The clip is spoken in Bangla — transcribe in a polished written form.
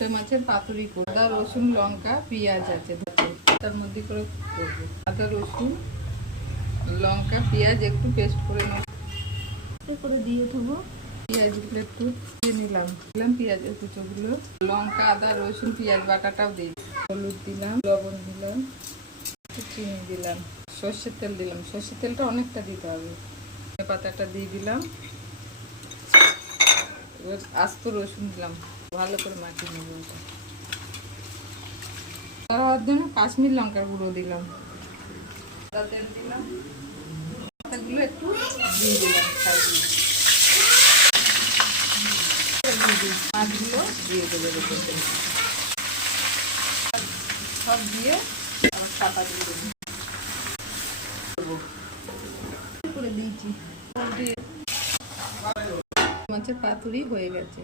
লোটে মাছের পাতুরি করব। আদা রসুন লঙ্কা পেঁয়াজ আছে, তার মধ্যে করে করবো। আদা রসুন লঙ্কা পেঁয়াজ একটু পেস্ট করে করে দিয়ে দেবো। পেঁয়াজগুলো একটু দিয়ে নিলাম পেঁয়াজের কুচোগুলো, লঙ্কা আদা রসুন পেঁয়াজ বাটাটাও দিই, হলুদ দিলাম, লবণ দিলাম, চিনি দিলাম, সর্ষের তেল দিলাম। সর্ষের তেলটা অনেকটা দিতে হবে। পাতাটা দিয়ে দিলাম, এবার আস্ত রসুন দিলাম, ভালো করে মাখিয়ে নেব। হওয়ার জন্য কাশ্মীর লঙ্কার গুঁড়ো দিলাম, তেল দিলাম, পাতাগুলো একটু দিয়ে দিলাম, মাছগুলো দিয়ে দেবো, সব দিয়ে আবার চাপা দিয়ে দেবো করে দিয়েছি। মাছের পাতুরি হয়ে গেছে।